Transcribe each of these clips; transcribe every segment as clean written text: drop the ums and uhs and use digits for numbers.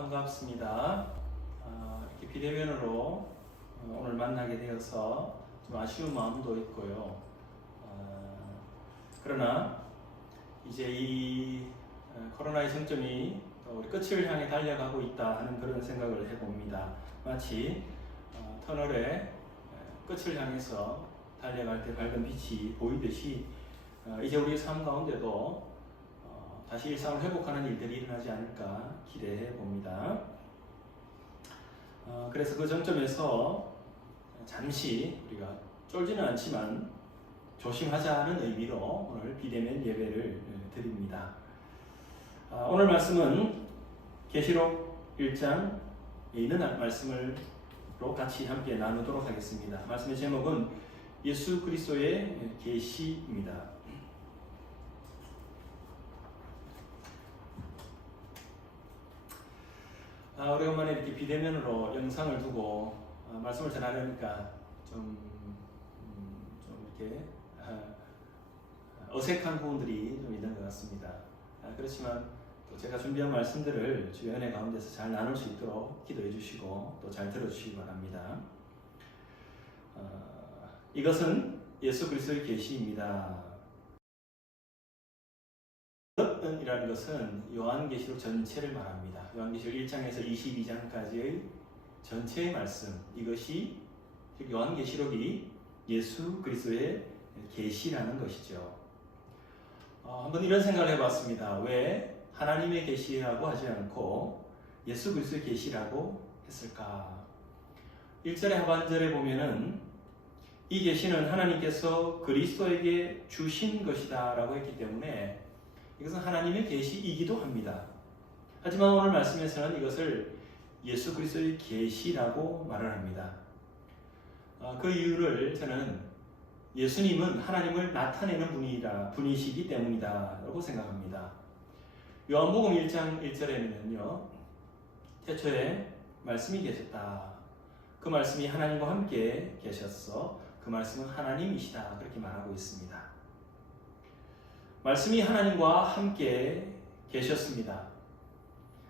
반갑습니다. 이렇게 비대면으로 오늘 만나게 되어서 좀 아쉬운 마음도 있고요. 그러나 이제 이 코로나의 정점이 우리 끝을 향해 달려가고 있다 하는 그런 생각을 해봅니다. 마치 터널의 끝을 향해서 달려갈 때 밝은 빛이 보이듯이 이제 우리 삶 가운데도 다시 일상을 회복하는 일들이 일어나지 않을까 기대해 봅니다. 그래서 그 정점에서 잠시 우리가 쫄지는 않지만 조심하자는 의미로 오늘 비대면 예배를 드립니다. 오늘 말씀은 계시록 1장에 있는 말씀으로 같이 함께 나누도록 하겠습니다. 말씀의 제목은 예수 그리스도의 계시입니다. 오래간만에 이렇게 비대면으로 영상을 두고 말씀을 전하려니까 좀 이렇게 어색한 부분들이 좀 있는 것 같습니다. 그렇지만 또 제가 준비한 말씀들을 주의 은혜 가운데서 잘 나눌 수 있도록 기도해 주시고 또 잘 들어주시기 바랍니다. 이것은 예수 그리스도의 계시입니다. 이라는 것은 요한계시록 전체를 말합니다. 요한계시록 1장에서 22장까지의 전체의 말씀, 이것이 요한계시록이 예수 그리스도의 계시라는 것이죠. 한번 이런 생각을 해봤습니다. 왜 하나님의 계시라고 하지 않고 예수 그리스도의 계시라고 했을까? 1절의 하반절에 보면은 이 계시는 하나님께서 그리스도에게 주신 것이다 라고 했기 때문에 이것은 하나님의 계시이기도 합니다. 하지만 오늘 말씀에서는 이것을 예수 그리스도의 계시라고 말을 합니다. 그 이유를 저는 예수님은 하나님을 나타내는 분이시기 때문이다 라고 생각합니다. 요한복음 1장 1절에는요, 태초에 말씀이 계셨다. 그 말씀이 하나님과 함께 계셨어. 그 말씀은 하나님이시다. 그렇게 말하고 있습니다. 말씀이 하나님과 함께 계셨습니다.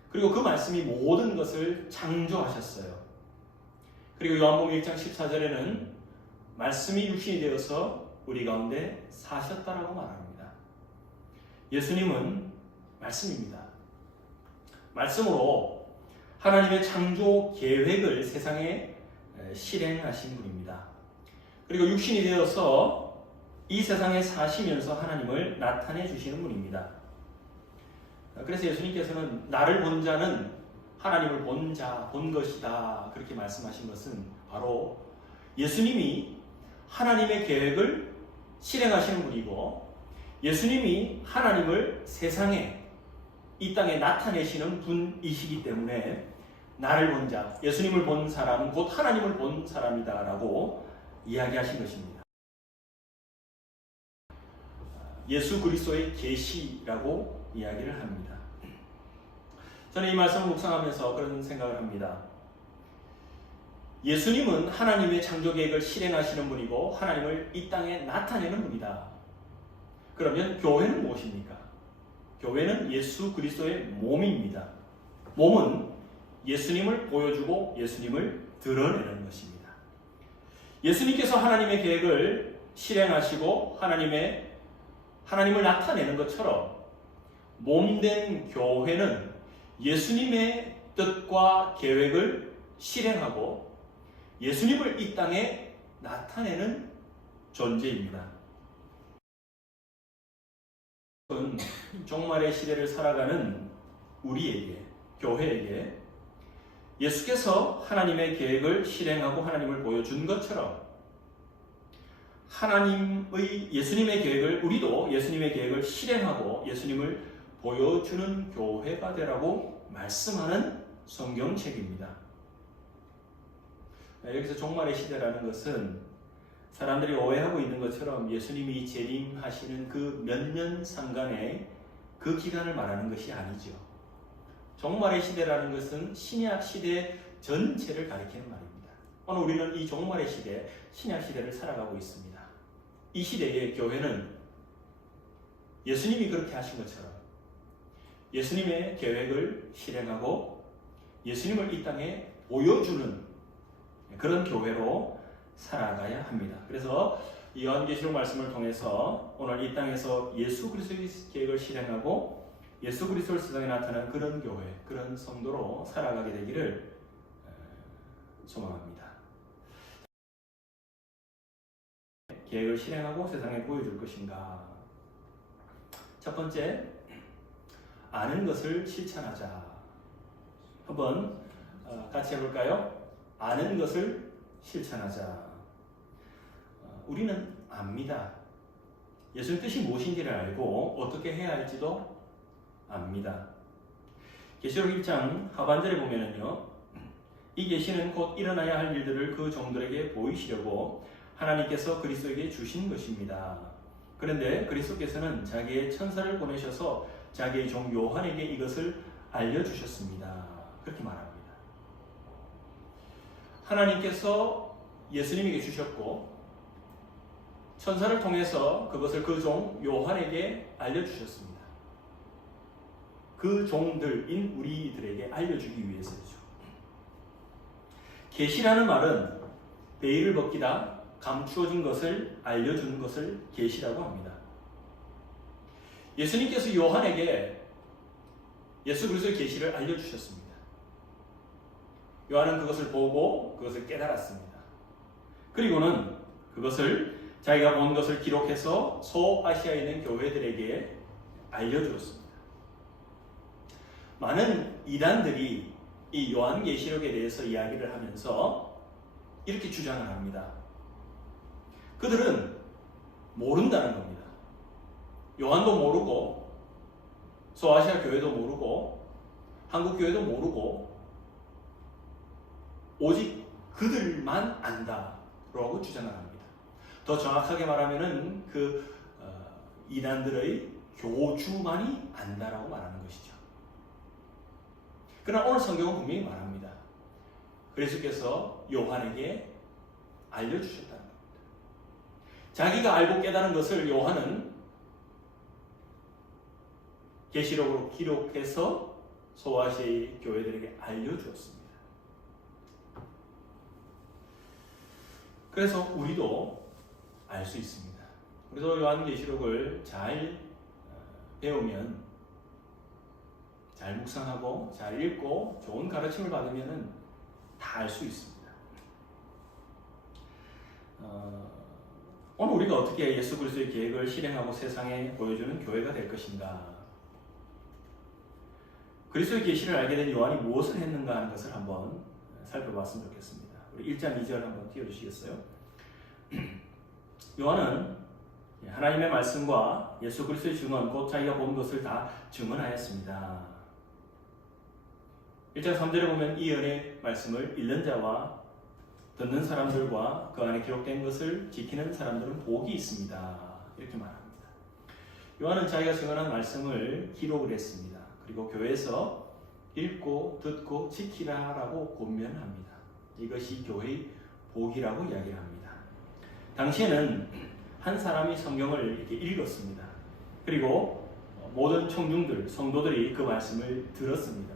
그리고 그 말씀이 모든 것을 창조하셨어요. 그리고 요한복음 1장 14절에는 말씀이 육신이 되어서 우리 가운데 사셨다라고 말합니다. 예수님은 말씀입니다. 말씀으로 하나님의 창조 계획을 세상에 실행하신 분입니다. 그리고 육신이 되어서 이 세상에 사시면서 하나님을 나타내 주시는 분입니다. 그래서 예수님께서는 나를 본 자는 하나님을 본 자, 본 것이다. 그렇게 말씀하신 것은 바로 예수님이 하나님의 계획을 실행하시는 분이고 예수님이 하나님을 세상에 이 땅에 나타내시는 분이시기 때문에 나를 본 자, 예수님을 본 사람은 곧 하나님을 본 사람이다 라고 이야기하신 것입니다. 예수 그리스도의 계시라고 이야기를 합니다. 저는 이 말씀을 묵상하면서 그런 생각을 합니다. 예수님은 하나님의 창조 계획을 실행하시는 분이고 하나님을 이 땅에 나타내는 분이다. 그러면 교회는 무엇입니까? 교회는 예수 그리스도의 몸입니다. 몸은 예수님을 보여주고 예수님을 드러내는 것입니다. 예수님께서 하나님의 계획을 실행하시고 하나님을 나타내는 것처럼 몸된 교회는 예수님의 뜻과 계획을 실행하고 예수님을 이 땅에 나타내는 존재입니다. 종말의 시대를 살아가는 우리에게, 교회에게 예수께서 하나님의 계획을 실행하고 하나님을 보여준 것처럼 예수님의 계획을, 우리도 예수님의 계획을 실행하고 예수님을 보여주는 교회가 되라고 말씀하는 성경책입니다. 여기서 종말의 시대라는 것은 사람들이 오해하고 있는 것처럼 예수님이 재림하시는 그 몇 년 상간의 그 기간을 말하는 것이 아니죠. 종말의 시대라는 것은 신약 시대 전체를 가리키는 말입니다. 오늘 우리는 이 종말의 시대, 신약 시대를 살아가고 있습니다. 이 시대의 교회는 예수님이 그렇게 하신 것처럼 예수님의 계획을 실행하고 예수님을 이 땅에 보여주는 그런 교회로 살아가야 합니다. 그래서 이 요한계시록 말씀을 통해서 오늘 이 땅에서 예수 그리스도의 계획을 실행하고 예수 그리스도를 세상에 나타내는 그런 교회, 그런 성도로 살아가게 되기를 소망합니다. 계획을 실행하고 세상에 보여줄 것인가? 첫 번째, 아는 것을 실천하자. 한번 같이 해볼까요? 아는 것을 실천하자. 우리는 압니다. 예수님 뜻이 무엇인지를 알고 어떻게 해야 할지도 압니다. 계시록 1장 하반절에 보면은요, 이 계시는 곧 일어나야 할 일들을 그 종들에게 보이시려고 하나님께서 그리스도에게 주신 것입니다. 그런데 그리스도께서는 자기의 천사를 보내셔서 자기의 종 요한에게 이것을 알려주셨습니다. 그렇게 말합니다. 하나님께서 예수님에게 주셨고 천사를 통해서 그것을 그 종 요한에게 알려주셨습니다. 그 종들인 우리들에게 알려주기 위해서죠. 계시라는 말은 베일을 벗기다, 감추어진 것을 알려주는 것을 계시라고 합니다. 예수님께서 요한에게 예수 그리스도의 계시를 알려주셨습니다. 요한은 그것을 보고 그것을 깨달았습니다. 그리고는 그것을 자기가 본 것을 기록해서 소아시아에 있는 교회들에게 알려주었습니다. 많은 이단들이 이 요한계시록에 대해서 이야기를 하면서 이렇게 주장을 합니다. 그들은 모른다는 겁니다. 요한도 모르고 소아시아 교회도 모르고 한국 교회도 모르고 오직 그들만 안다라고 주장을 합니다. 더 정확하게 말하면은 이단들의 교주만이 안다라고 말하는 것이죠. 그러나 오늘 성경은 분명히 말합니다. 그리스도께서 요한에게 알려주셨다는 겁니다. 자기가 알고 깨달은 것을 요한은 계시록으로 기록해서 소아시아의 교회들에게 알려주었습니다. 그래서 우리도 알 수 있습니다. 우리도 요한계시록을 잘 배우면, 잘 묵상하고 잘 읽고 좋은 가르침을 받으면 다 알 수 있습니다. 오늘 우리가 어떻게 예수 그리스도의 계획을 실행하고 세상에 보여주는 교회가 될 것인가? 그리스도의 계시를 알게 된 요한이 무엇을 했는가 하는 것을 한번 살펴봤으면 좋겠습니다. 우리 1장 2절 한번 띄워주시겠어요? 요한은 하나님의 말씀과 예수 그리스도의 증언, 곧 자기가 본 것을 다 증언하였습니다. 1장 3절에 보면 이 은혜의 말씀을 읽는 자와 듣는 사람들과 그 안에 기록된 것을 지키는 사람들은 복이 있습니다. 이렇게 말합니다. 요한은 자기가 증언한 말씀을 기록을 했습니다. 그리고 교회에서 읽고 듣고 지키라라고 권면합니다. 이것이 교회의 복이라고 이야기합니다. 당시에는 한 사람이 성경을 이렇게 읽었습니다. 그리고 모든 청중들, 성도들이 그 말씀을 들었습니다.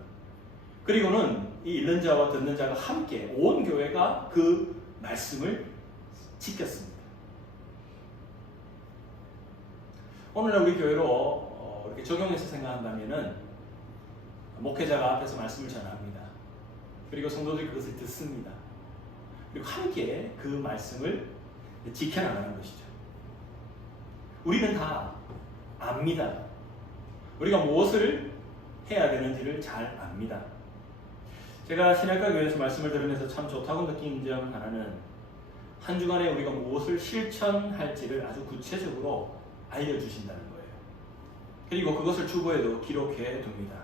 그리고는 이 읽는 자와 듣는 자가 함께 온 교회가 그 말씀을 지켰습니다. 오늘날 우리 교회로 이렇게 적용해서 생각한다면은 목회자가 앞에서 말씀을 전합니다. 그리고 성도들이 그것을 듣습니다. 그리고 함께 그 말씀을 지켜나가는 것이죠. 우리는 다 압니다. 우리가 무엇을 해야 되는지를 잘 압니다. 제가 신학과 교회에서 말씀을 들으면서 참 좋다고 느낀 점 하나는 한 주간에 우리가 무엇을 실천할지를 아주 구체적으로 알려주신다는 거예요. 그리고 그것을 주보에도 기록해 둡니다.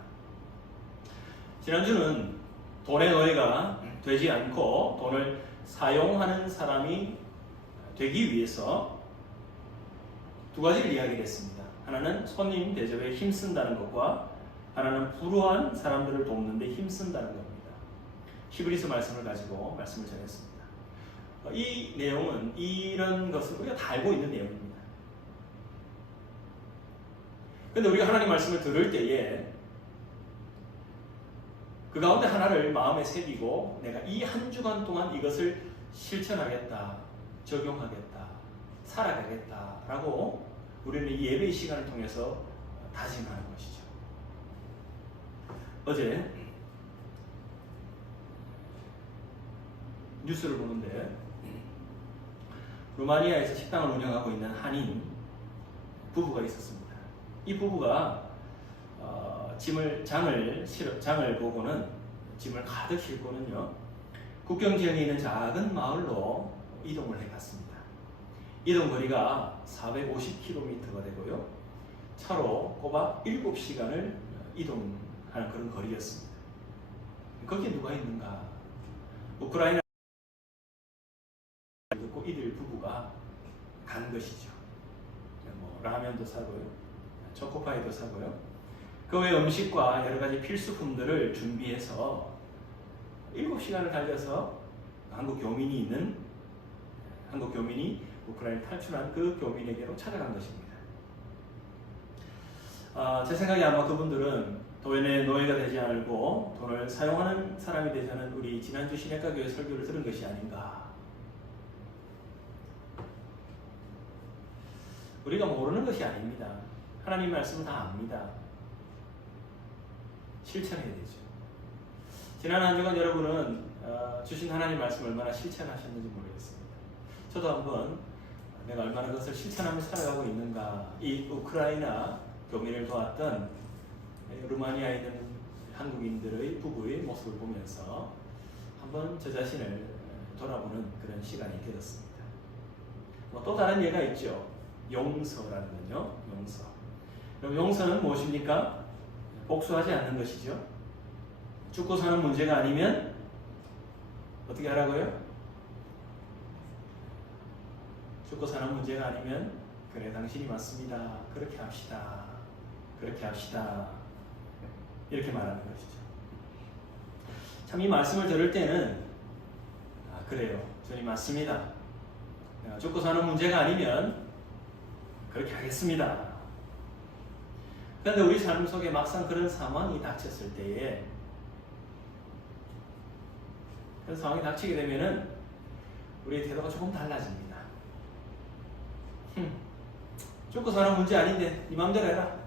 지난주는 돈의 노예가 되지 않고 돈을 사용하는 사람이 되기 위해서 두 가지를 이야기를 했습니다. 하나는 손님 대접에 힘쓴다는 것과 하나는 불우한 사람들을 돕는 데 힘쓴다는 겁니다. 히브리서 말씀을 가지고 말씀을 전했습니다. 이 내용은 이런 것을 우리가 다 알고 있는 내용입니다. 그런데 우리가 하나님 말씀을 들을 때에 그 가운데 하나를 마음에 새기고 내가 이 한 주간 동안 이것을 실천하겠다, 적용하겠다, 살아가겠다라고 우리는 이 예배의 시간을 통해서 다짐하는 것이죠. 어제 뉴스를 보는데 루마니아에서 식당을 운영하고 있는 한인 부부가 있었습니다. 이 부부가 장을 보고는 짐을 가득 싣고는요 국경 지역에 있는 작은 마을로 이동을 해갔습니다. 이동 거리가 450km가 되고요 차로 꼬박 7시간을 이동하는 그런 거리였습니다. 거기에 누가 있는가? 우크라이나 듣고 이들 부부가 간 것이죠. 뭐 라면도 사고요, 초코파이도 사고요. 그 외 음식과 여러 가지 필수품들을 준비해서 7시간을 달려서 한국 교민이 우크라이나 탈출한 그 교민에게로 찾아간 것입니다. 제 생각에 아마 그분들은 돈의 노예가 되지 않고 돈을 사용하는 사람이 되지 않은 우리 지난주 시내가교회 설교를 들은 것이 아닌가. 우리가 모르는 것이 아닙니다. 하나님 말씀은 다 압니다. 실천해야 되죠. 지난 한 주간 여러분은 주신 하나님 말씀 얼마나 실천하셨는지 모르겠습니다. 저도 한번 내가 얼마나 그것을 실천하며 살아가고 있는가, 이 우크라이나 교민을 도왔던 루마니아에 있는 한국인들의 부부의 모습을 보면서 한번 저 자신을 돌아보는 그런 시간이 되었습니다. 또 다른 예가 있죠. 용서라는 건요. 용서. 그럼 용서는 무엇입니까? 복수하지 않는 것이죠. 죽고 사는 문제가 아니면 어떻게 하라고요? 죽고 사는 문제가 아니면 그래 당신이 맞습니다. 그렇게 합시다. 그렇게 합시다. 이렇게 말하는 것이죠. 참 이 말씀을 들을 때는 그래요. 주님 맞습니다. 내가 죽고 사는 문제가 아니면 그렇게 하겠습니다. 그런데 우리 삶 속에 막상 그런 상황이 닥쳤을 때에 그런 상황이 닥치게 되면은 우리의 태도가 조금 달라집니다. 죽고 사는 문제 아닌데 네 마음대로 해라.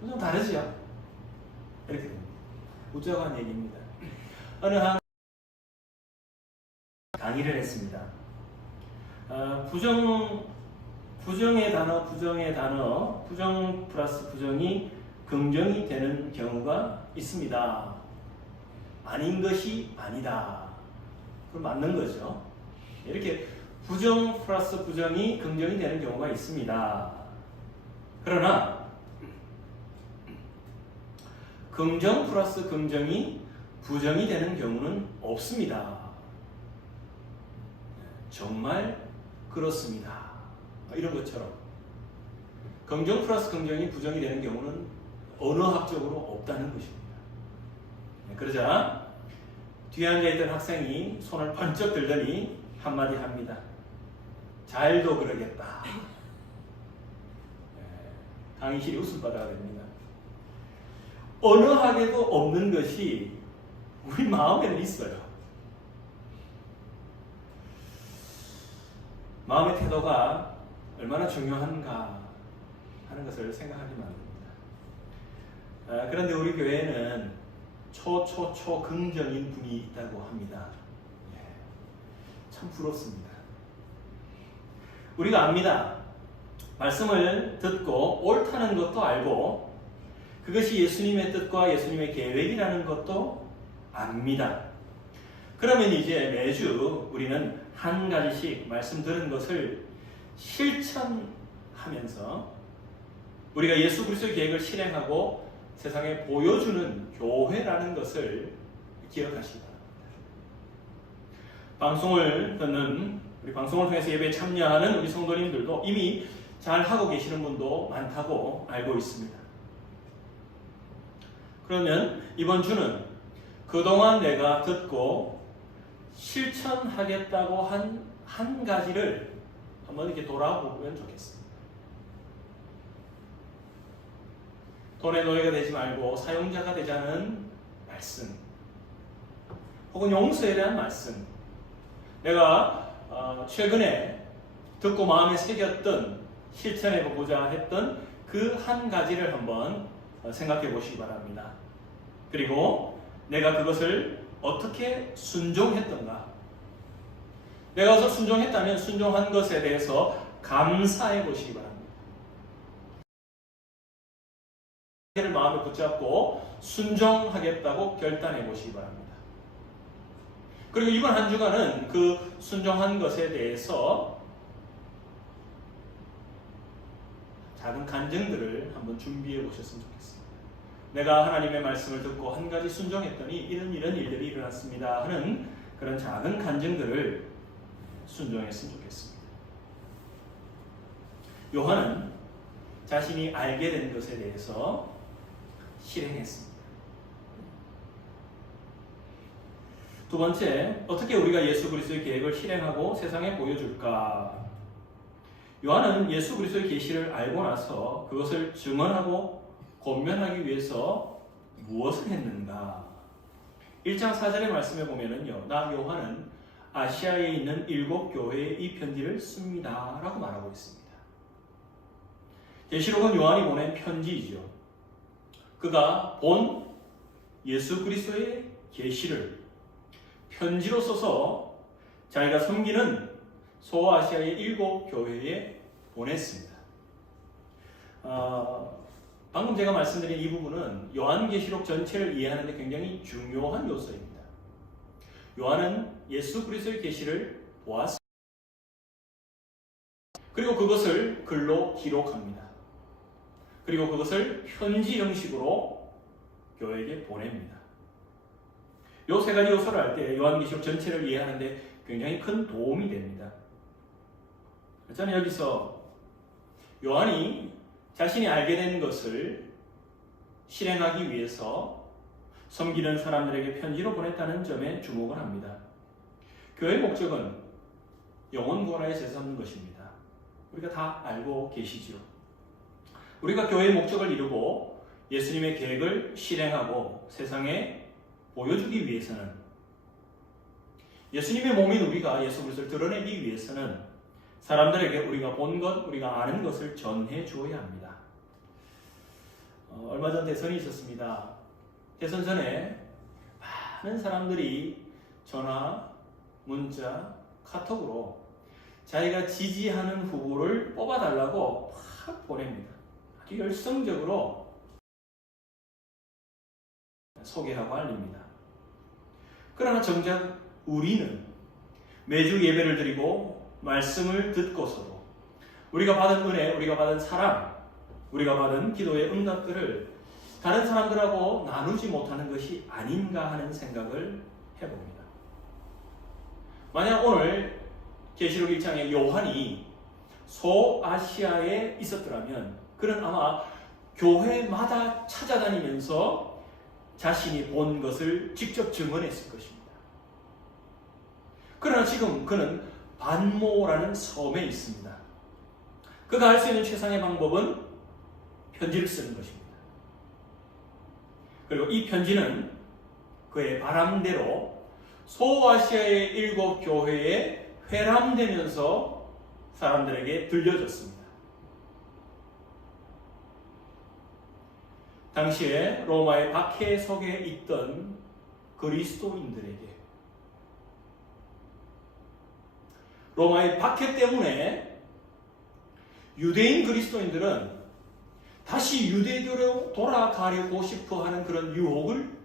좀 다르죠? 이렇게 됩니다. 우정한 얘기입니다. 어느 한 강의를 했습니다. 부정의 단어, 부정 플러스 부정이 긍정이 되는 경우가 있습니다. 아닌 것이 아니다. 그럼 맞는 거죠. 이렇게 부정 플러스 부정이 긍정이 되는 경우가 있습니다. 그러나 긍정 플러스 긍정이 부정이 되는 경우는 없습니다. 정말 그렇습니다. 이런 것처럼 긍정 플러스 긍정이 부정이 되는 경우는 언어학적으로 없다는 것입니다. 그러자 뒤에 앉아있던 학생이 손을 번쩍 들더니 한마디 합니다. 잘도 그러겠다. 강의실이 웃음바다가 됩니다. 언어학에도 없는 것이 우리 마음에는 있어요. 마음의 태도가 얼마나 중요한가 하는 것을 생각하게 만듭니다. 그런데 우리 교회에는 긍정인 분이 있다고 합니다. 참 부럽습니다. 우리가 압니다. 말씀을 듣고 옳다는 것도 알고 그것이 예수님의 뜻과 예수님의 계획이라는 것도 압니다. 그러면 이제 매주 우리는 한 가지씩 말씀 들은 것을 실천하면서 우리가 예수 그리스도의 계획을 실행하고 세상에 보여주는 교회라는 것을 기억하시기 바랍니다. 방송을 듣는 우리 방송을 통해서 예배에 참여하는 우리 성도님들도 이미 잘 하고 계시는 분도 많다고 알고 있습니다. 그러면 이번 주는 그동안 내가 듣고 실천하겠다고 한 가지를 한번 이렇게 돌아보면 좋겠습니다. 돈의 노예가 되지 말고 사용자가 되자는 말씀, 혹은 용서에 대한 말씀, 내가 최근에 듣고 마음에 새겼던, 실천해보고자 했던 그 한 가지를 한번 생각해 보시기 바랍니다. 그리고 내가 그것을 어떻게 순종했던가, 내가 그것을 순종했다면 순종한 것에 대해서 감사해 보시기 바랍니다. 를 마음에 붙잡고 순종하겠다고 결단해 보시기 바랍니다. 그리고 이번 한 주간은 그 순종한 것에 대해서 작은 간증들을 한번 준비해 보셨으면 좋겠습니다. 내가 하나님의 말씀을 듣고 한 가지 순종했더니 이런 일들이 일어났습니다 하는 그런 작은 간증들을 순종했으면 좋겠습니다. 요한은 자신이 알게 된 것에 대해서 실행했습니다. 두 번째, 어떻게 우리가 예수 그리스도의 계획을 실행하고 세상에 보여줄까? 요한은 예수 그리스도의 계시를 알고 나서 그것을 증언하고 권면하기 위해서 무엇을 했는가? 1장 4절의 말씀에 보면은요, 나 요한은 아시아에 있는 7 교회에 이 편지를 씁니다 라고 말하고 있습니다. 계시록은 요한이 보낸 편지이죠. 그가 본 예수 그리스도의 계시를 편지로 써서 자기가 섬기는 소아시아의 7 교회에 보냈습니다. 방금 제가 말씀드린 이 부분은 요한계시록 전체를 이해하는 데 굉장히 중요한 요소입니다. 요한은 예수 그리스도의 계시를 보았습니다. 그리고 그것을 글로 기록합니다. 그리고 그것을 편지 형식으로 교회에게 보냅니다. 이 세 가지 요소를 알 때 요한계시록 전체를 이해하는 데 굉장히 큰 도움이 됩니다. 저는 여기서 요한이 자신이 알게 된 것을 실행하기 위해서 섬기는 사람들에게 편지로 보냈다는 점에 주목을 합니다. 교회의 목적은 영혼 구원하여 세상 삼는 것입니다. 우리가 다 알고 계시죠. 우리가 교회의 목적을 이루고 예수님의 계획을 실행하고 세상에 보여주기 위해서는, 예수님의 몸인 우리가 예수 그리스도를 드러내기 위해서는 사람들에게 우리가 본 것, 우리가 아는 것을 전해 주어야 합니다. 얼마 전 대선이 있었습니다. 대선 전에 많은 사람들이 전화, 문자, 카톡으로 자기가 지지하는 후보를 뽑아달라고 막 보냅니다. 아주 열성적으로 소개하고 알립니다. 그러나 정작 우리는 매주 예배를 드리고 말씀을 듣고서도 우리가 받은 은혜, 우리가 받은 사랑, 우리가 받은 기도의 응답들을 다른 사람들하고 나누지 못하는 것이 아닌가 하는 생각을 해봅니다. 만약 오늘 계시록 1장에 요한이 소아시아에 있었더라면 그는 아마 교회마다 찾아다니면서 자신이 본 것을 직접 증언했을 것입니다. 그러나 지금 그는 반모라는 섬에 있습니다. 그가 할 수 있는 최상의 방법은 편지를 쓰는 것입니다. 그리고 이 편지는 그의 바람대로 소아시아의 7 교회에 회람되면서 사람들에게 들려졌습니다. 당시에 로마의 박해석에 있던 그리스도인들에게, 로마의 박해 때문에 유대인 그리스도인들은 다시 유대교로 돌아가려고 싶어 하는 그런 유혹을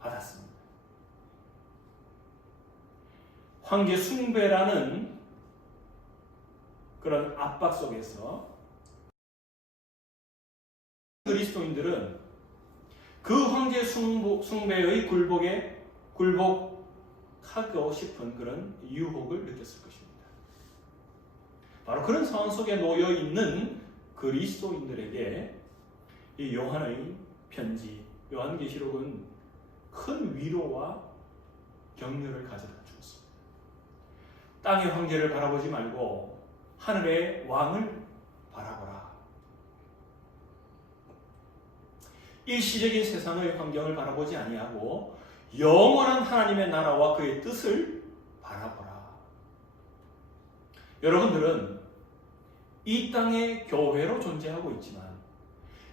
받았습니다. 황제 숭배라는 그런 압박 속에서 그리스도인들은 그 황제 숭배의 굴복하고 싶은 그런 유혹을 느꼈을 것입니다. 바로 그런 상황 속에 놓여 있는 그리스도인들에게 이 요한의 편지, 요한계시록은 큰 위로와 격려를 가져다 주었습니다. 땅의 황제를 바라보지 말고 하늘의 왕을 바라보라. 일시적인 세상의 환경을 바라보지 아니하고 영원한 하나님의 나라와 그의 뜻을 바라보라. 여러분들은 이 땅의 교회로 존재하고 있지만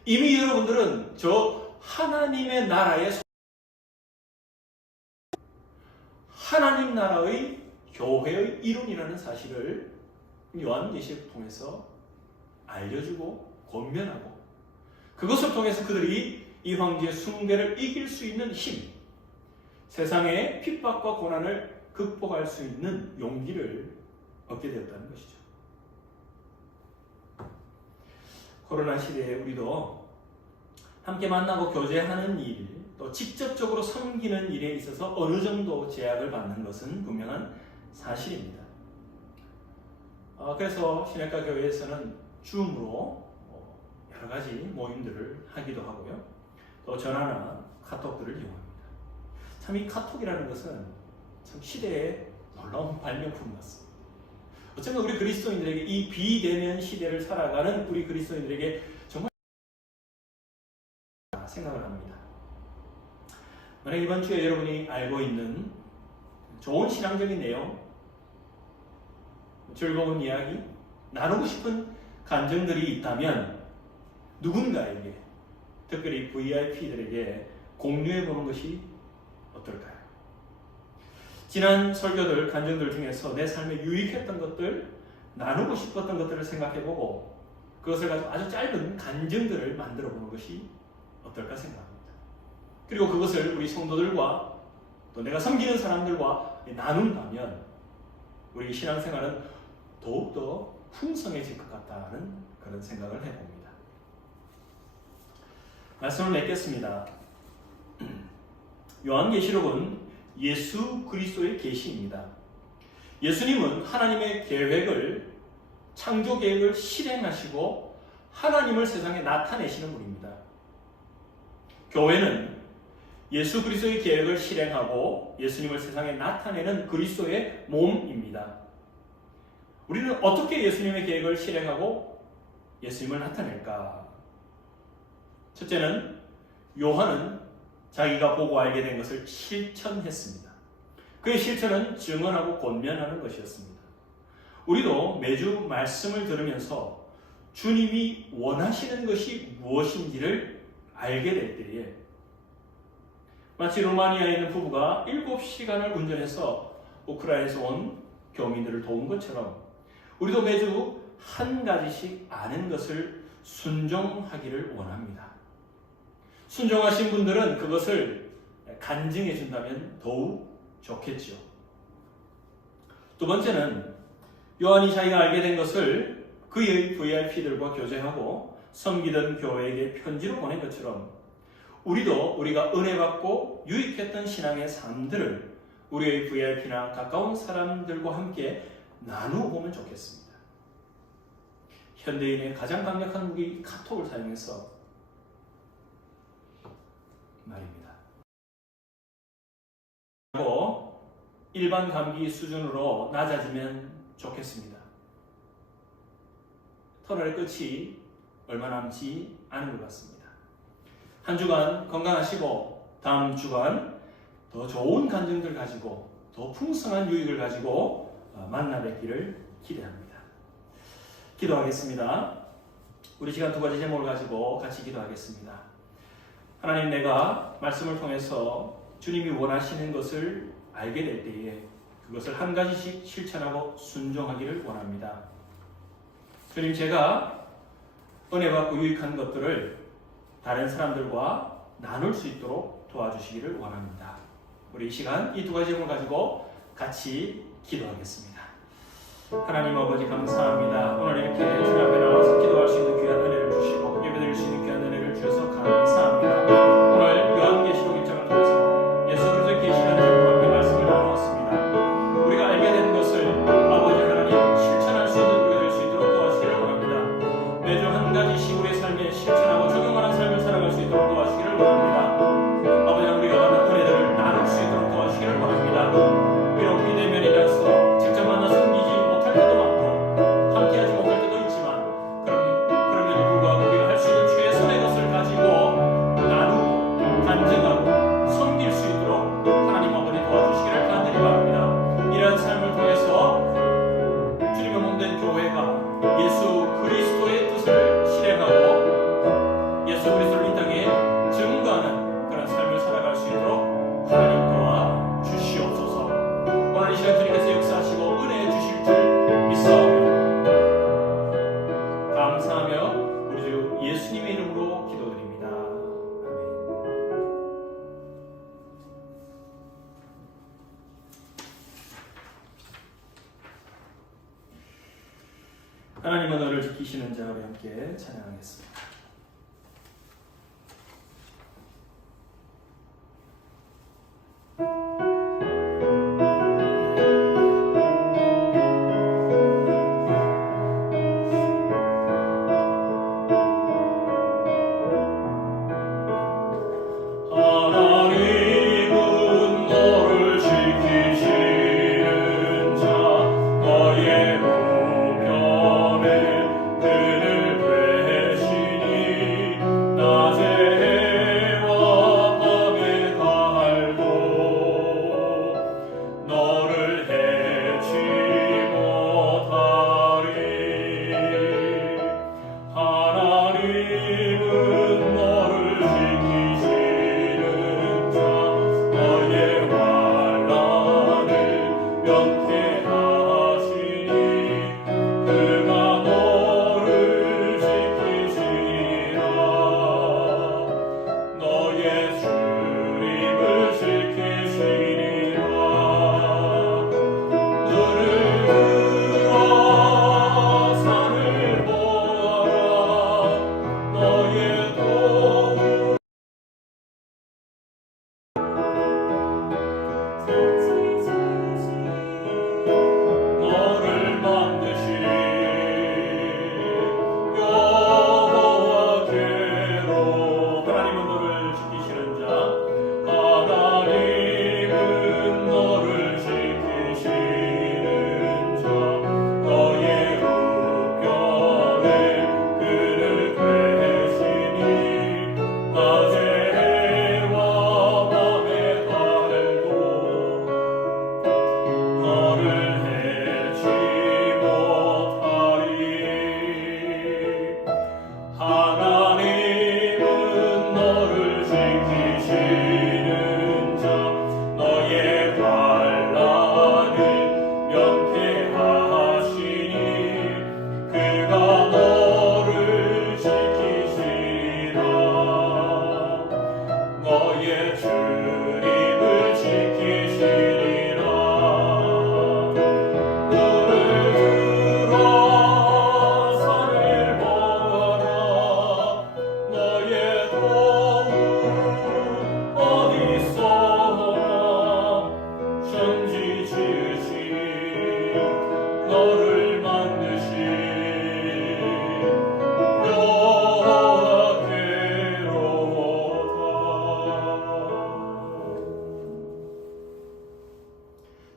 이미 여러분들은 저 하나님의 나라의 하나님 나라의 교회의 일원이라는 사실을 요한계시를 통해서 알려주고 권면하고 그것을 통해서 그들이 이 황제의 숭배를 이길 수 있는 힘, 세상의 핍박과 고난을 극복할 수 있는 용기를 얻게 되었다는 것이죠. 코로나 시대에 우리도 함께 만나고 교제하는 일, 또 직접적으로 섬기는 일에 있어서 어느 정도 제약을 받는 것은 분명한 사실입니다. 그래서 신약가 교회에서는 줌으로 여러 가지 모임들을 하기도 하고요. 또 전화나 카톡들을 이용합니다. 참 이 카톡이라는 것은 참 시대의 놀라운 발명품 같습니다. 어쩌면 우리 그리스도인들에게 이 비대면 시대를 살아가는 우리 그리스도인들에게 정말 생각을 합니다. 만약 이번 주에 여러분이 알고 있는 좋은 신앙적인 내용, 즐거운 이야기, 나누고 싶은 감정들이 있다면 누군가에게, 특별히 VIP들에게 공유해 보는 것이 어떨까요? 지난 설교들, 간증들 중에서 내 삶에 유익했던 것들, 나누고 싶었던 것들을 생각해보고 그것을 가지고 아주 짧은 간증들을 만들어 보는 것이 어떨까 생각합니다. 그리고 그것을 우리 성도들과 또 내가 섬기는 사람들과 나눈다면 우리 신앙생활은 더욱더 풍성해질 것 같다는 그런 생각을 해봅니다. 말씀을 맺겠습니다. 요한계시록은 예수 그리스도의 계시입니다. 예수님은 하나님의 계획을, 창조 계획을 실행하시고 하나님을 세상에 나타내시는 분입니다. 교회는 예수 그리스도의 계획을 실행하고 예수님을 세상에 나타내는 그리스도의 몸입니다. 우리는 어떻게 예수님의 계획을 실행하고 예수님을 나타낼까? 첫째는 요한은 자기가 보고 알게 된 것을 실천했습니다. 그의 실천은 증언하고 권면하는 것이었습니다. 우리도 매주 말씀을 들으면서 주님이 원하시는 것이 무엇인지를 알게 될 때에 마치 로마니아에 있는 부부가 7시간을 운전해서 우크라이나에서 온 교민들을 도운 것처럼 우리도 매주 한 가지씩 아는 것을 순종하기를 원합니다. 순종하신 분들은 그것을 간증해 준다면 더욱 좋겠죠. 두 번째는 요한이 자기가 알게 된 것을 그의 VIP들과 교제하고 섬기던 교회에게 편지로 보낸 것처럼 우리도 우리가 은혜 받고 유익했던 신앙의 삶들을 우리의 VIP나 가까운 사람들과 함께 나누어 보면 좋겠습니다. 현대인의 가장 강력한 무기 카톡을 사용해서 말입니다. 그리고 일반 감기 수준으로 낮아지면 좋겠습니다. 터널의 끝이 얼마 남지 않은 것 같습니다. 한 주간 건강하시고 다음 주간 더 좋은 간증들 가지고 더 풍성한 유익을 가지고 만나 뵙기를 기대합니다. 기도하겠습니다. 우리 시간 두 가지 제목을 가지고 같이 기도하겠습니다. 하나님, 내가 말씀을 통해서 주님이 원하시는 것을 알게 될 때에 그것을 한 가지씩 실천하고 순종하기를 원합니다. 주님, 제가 은혜 받고 유익한 것들을 다른 사람들과 나눌 수 있도록 도와주시기를 원합니다. 우리 이 시간 이 두 가지 제목을 가지고 같이 기도하겠습니다. 하나님 아버지, 감사합니다. 오늘 이렇게 주님 앞에 나와서 기도할 수 있는 귀한 은혜를 주시고 예배드릴 수 있는 귀한 은혜를 주셔서 감사합니다. 오늘 요한계시록 1장을 통해서 예수 그리스도의 계시라는 제목으로 함께 말씀을 나누었습니다. 우리가 알게 된 것을 아버지 하나님 실천할 수 있는 우리가 될 수 있도록 도와주시기를 원합니다. 매주 한 가지씩 우리의 삶에 실천하고 적용하는 삶을 살아갈 수 있도록 도와주시기를 원합니다. 아버지, 우리가 받은 은혜들을 나눌 수 있도록 도와주시기를 원합니다. 비록 비대면이라서 직접 만나 섬기지 못할 때도 많고 함께하지 못할 때도 있지만 그러면 하나님은 너를 지키시는 자, 우리 함께 찬양하겠습니다.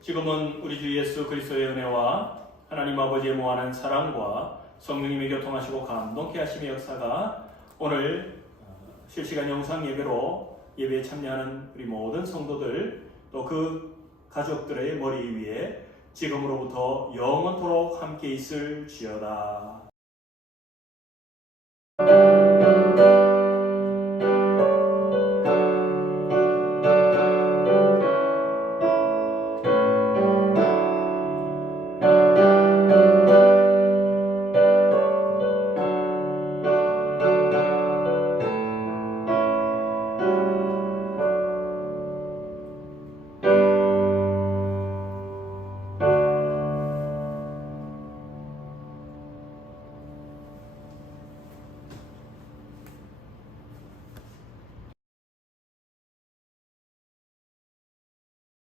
지금은 우리 주 예수 그리스도의 은혜와 하나님 아버지의 무한한 사랑과 성령님의 교통하시고 감동케 하심의 역사가 오늘 실시간 영상 예배로 예배에 참여하는 우리 모든 성도들 또 그 가족들의 머리 위에 지금으로부터 영원토록 함께 있을지어다.